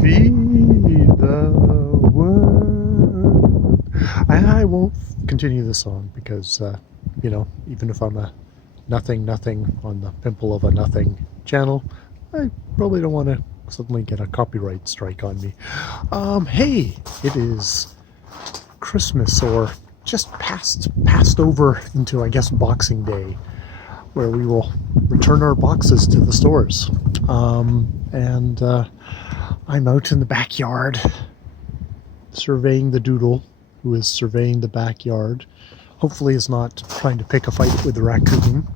Feed the world. I won't continue the song because, even if I'm a nothing on the pimple of a nothing channel, I probably don't want to suddenly get a copyright strike on me. Hey, it is Christmas, or just passed over into, I guess, Boxing Day, where we will return our boxes to the stores. And I'm out in the backyard surveying the doodle, who is surveying the backyard. Hopefully is not trying to pick a fight with the raccoon.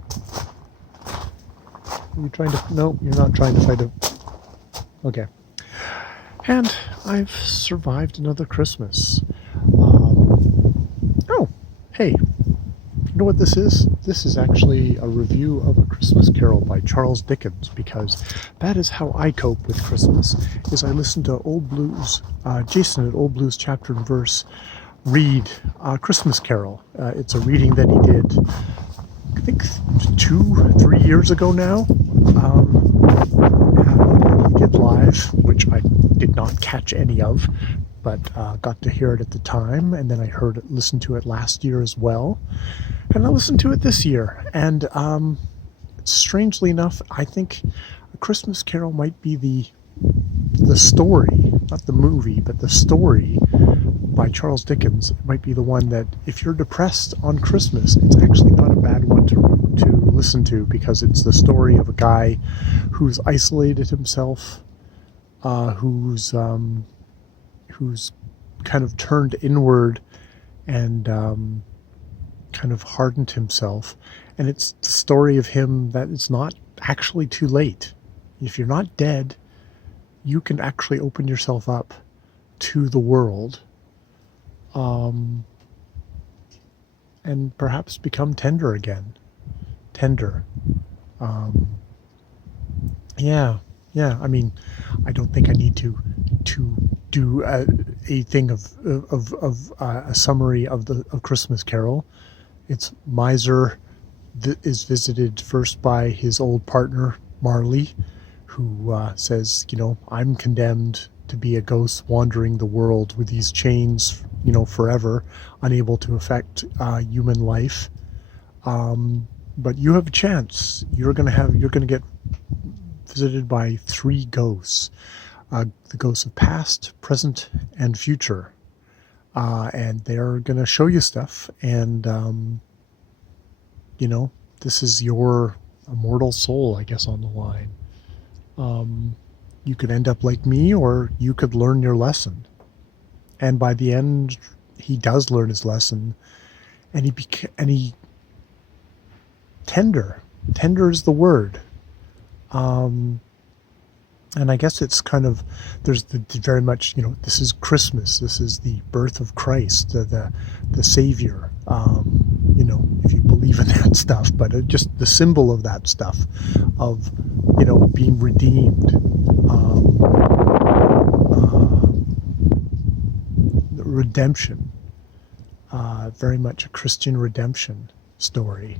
Are you trying to... No, you're not trying to fight a... Okay. And I've survived another Christmas. Oh, hey. You know what this is? This is actually a review of A Christmas Carol by Charles Dickens, because that is how I cope with Christmas, is I listen to Old Blues, Jason at Old Blues Chapter and Verse, read A Christmas Carol. It's a reading that he did, I think, 2-3 years ago now. He did live, which I did not catch any of, but got to hear it at the time, and then I listened to it last year as well, and I listened to it this year, and strangely enough, I think A Christmas Carol might be the story, not the movie, but the story by Charles Dickens might be the one that, if you're depressed on Christmas, it's actually not a bad one to listen to, because it's the story of a guy who's isolated himself, who's kind of turned inward and kind of hardened himself. And it's the story of him that it's not actually too late. If you're not dead, you can actually open yourself up to the world, and perhaps become tender again. Tender. Yeah. I mean, I don't think I need to do a thing of a summary of Christmas Carol. It's Miser is visited first by his old partner Marley, who says, I'm condemned to be a ghost wandering the world with these chains, forever, unable to affect human life. But you have a chance. You're gonna get visited by 3 ghosts, the ghosts of past, present, and future, and they're gonna show you stuff, and this is your immortal soul, I guess, on the line. You could end up like me, or you could learn your lesson. And by the end, he does learn his lesson, and he tender is the word. And I guess it's kind of, there's very much, this is Christmas. This is the birth of Christ, the Savior. If you believe in that stuff, but just the symbol of that stuff, of being redeemed. Redemption. Very much a Christian redemption story.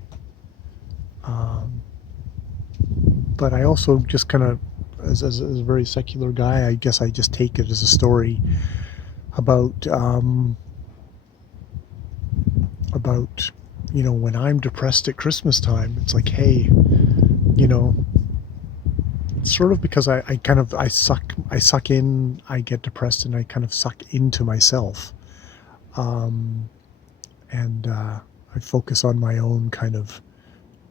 But I also just kind of, as a very secular guy, I guess I just take it as a story about when I'm depressed at Christmas time. It's like, hey, it's sort of because I suck in, I get depressed, and I kind of suck into myself, and I focus on my own kind of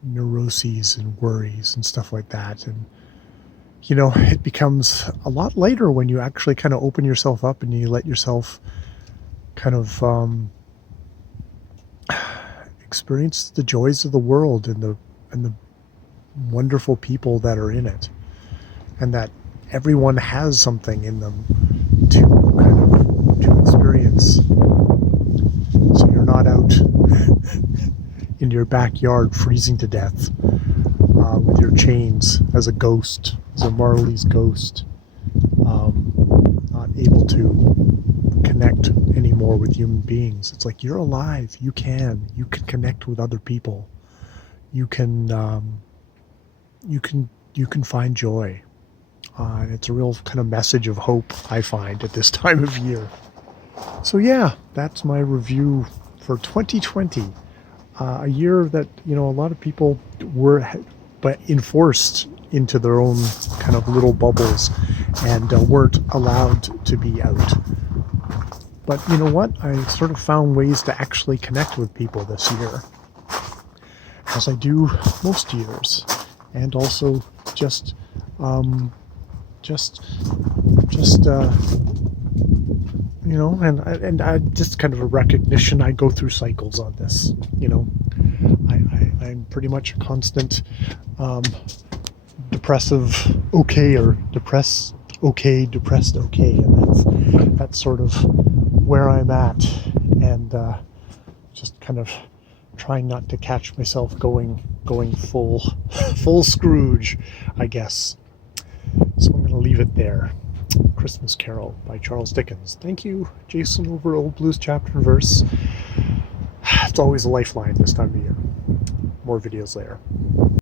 neuroses and worries and stuff like that. And it becomes a lot lighter when you actually kind of open yourself up and you let yourself kind of experience the joys of the world and the wonderful people that are in it, and that everyone has something in them to experience. So you're not out in your backyard freezing to death with your chains as a ghost, as a Marley's ghost, not able to connect anymore with human beings. It's like, you're alive. You can connect with other people. You can find joy. It's a real kind of message of hope, I find, at this time of year. So yeah, that's my review for 2020. A year that, a lot of people were enforced into their own kind of little bubbles and weren't allowed to be out. But you know what? I sort of found ways to actually connect with people this year, as I do most years, and also just and I just kind of a recognition. I go through cycles on this. I'm pretty much a constant depressive okay, or depressed okay, depressed okay, and that's sort of where I'm at, and just kind of trying not to catch myself going full Scrooge, I guess. So I'm going to leave it there. Christmas Carol by Charles Dickens. Thank you, Jason, over Old Blues Chapter and Verse. It's always a lifeline this time of year. More videos later.